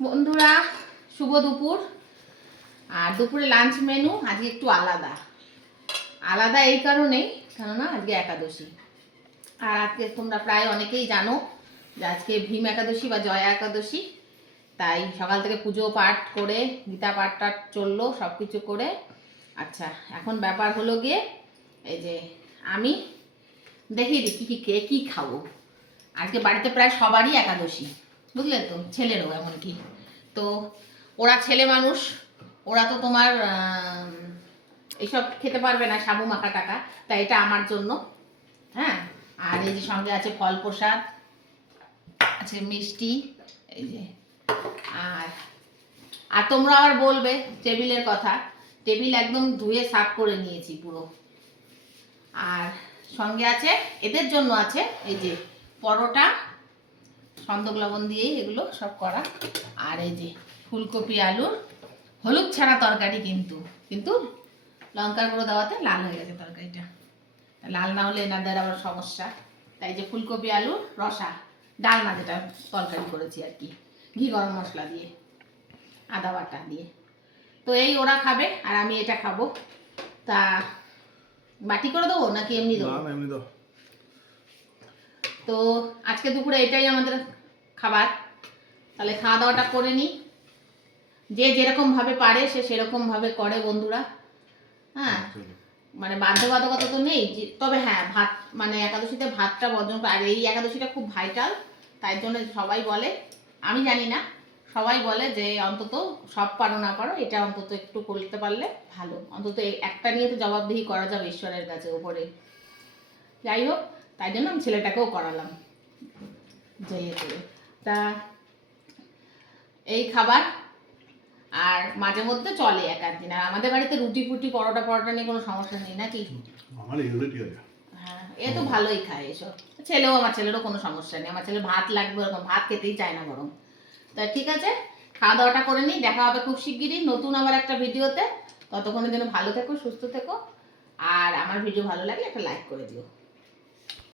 বন্ধুরা শুভ দুপুর। আর দুপুরে লাঞ্চ মেনু আজকে একটু আলাদা আলাদা এই কারণেই, কেননা আজকে একাদশী। আর আজকে তোমরা প্রায় অনেকেই জানো যে আজকে ভীম একাদশী বা জয়া একাদশী। তাই সকাল থেকে পুজো পাঠ করে গীতা পাঠ টাঠ চললো, সব কিছু করে। আচ্ছা, এখন ব্যাপার হলো গিয়ে এই যে আমি দেখিয়ে দিই কী কে কী খাবো। আজকে বাড়িতে প্রায় সবারই একাদশী, বুঝলে তো, ছেলেরও এমনকি। তো ওরা ছেলে মানুষ, ওরা তো তোমার এইসব খেতে পারবে না, সাবু মাখা টাকা। তাই এটা আমার জন্য। হ্যাঁ, আর এই যে সঙ্গে আছে ফল প্রসাদ, আছে মিষ্টি, এই যে। আর আর তোমরা আবার বলবে টেবিলের কথা, টেবিল একদম ধুয়ে সাফ করে নিয়েছি পুরো। আর সঙ্গে আছে, এদের জন্য আছে এই যে পরোটা, সন্দক লবণ দিয়েই এগুলো সব করা। আর এই যে ফুলকপি আলুর হলুদ ছাড়া তরকারি, কিন্তু কিন্তু লঙ্কার গুঁড়ো দেওয়াতে লাল হয়ে গেছে তরকারিটা। লাল না হলে এনাদের আবার সমস্যা। তাই যে ফুলকপি আলুর রসা, ডালনা যেটা তরকারি করেছি আর কি, ঘি গরম মশলা দিয়ে, আদা বাটা দিয়ে। তো এই ওরা খাবে আর আমি এটা খাবো। তা বাটি করে দেবো নাকি এমনি দেবো? না, এমনি দাও। তো আজকে দুপুরে এটাই আমাদের খাবার। তাহলে খাওয়া দাওয়াটা করে নিই। যে যেরকম ভাবে পারে সে সেরকম ভাবে করে বন্ধুরা। হ্যাঁ, মানে বাধ্যবাধকতা তো নেই, তবে হ্যাঁ ভাত, মানে একাদশীতে ভাতটা বর্জন করে। আর এই একাদশীটা খুব ভাইটাল, তাই জন্য সবাই বলে, আমি জানি না, সবাই বলে যে অন্তত সব পারো না পারো এটা অন্তত একটু করতে পারলে ভালো। অন্তত একটা নিয়ে তো জবাবদিহি করা যাবে ঈশ্বরের কাছে উপরে। যাই হোক, তাই জন্য আমি ছেলেটাকেও করালাম যে তা এই খাবার। আর মাঝে মধ্যে চলে এক আধ দিন। আর আমাদের বাড়িতে রুটি ফুটি পরোটা পরোটা নিয়ে কোনো সমস্যা নেই নাকি? আমার এগুলো ঠিক আছে। হ্যাঁ, এ তো ভালোই খায় এসব। ছেলেও, আমার ছেলেরও কোনো সমস্যা নেই। আমার ছেলে ভাত লাগবে, ওরকম ভাত খেতেই চায় না বরং। তা ঠিক আছে, খাওয়া দাওয়াটা করে নিই। দেখা হবে খুব শিগগিরই নতুন আবার একটা ভিডিওতে। ততক্ষণের জন্য ভালো থেকো, সুস্থ থেকো। আর আমার ভিডিও ভালো লাগলে একটা লাইক করে দিও।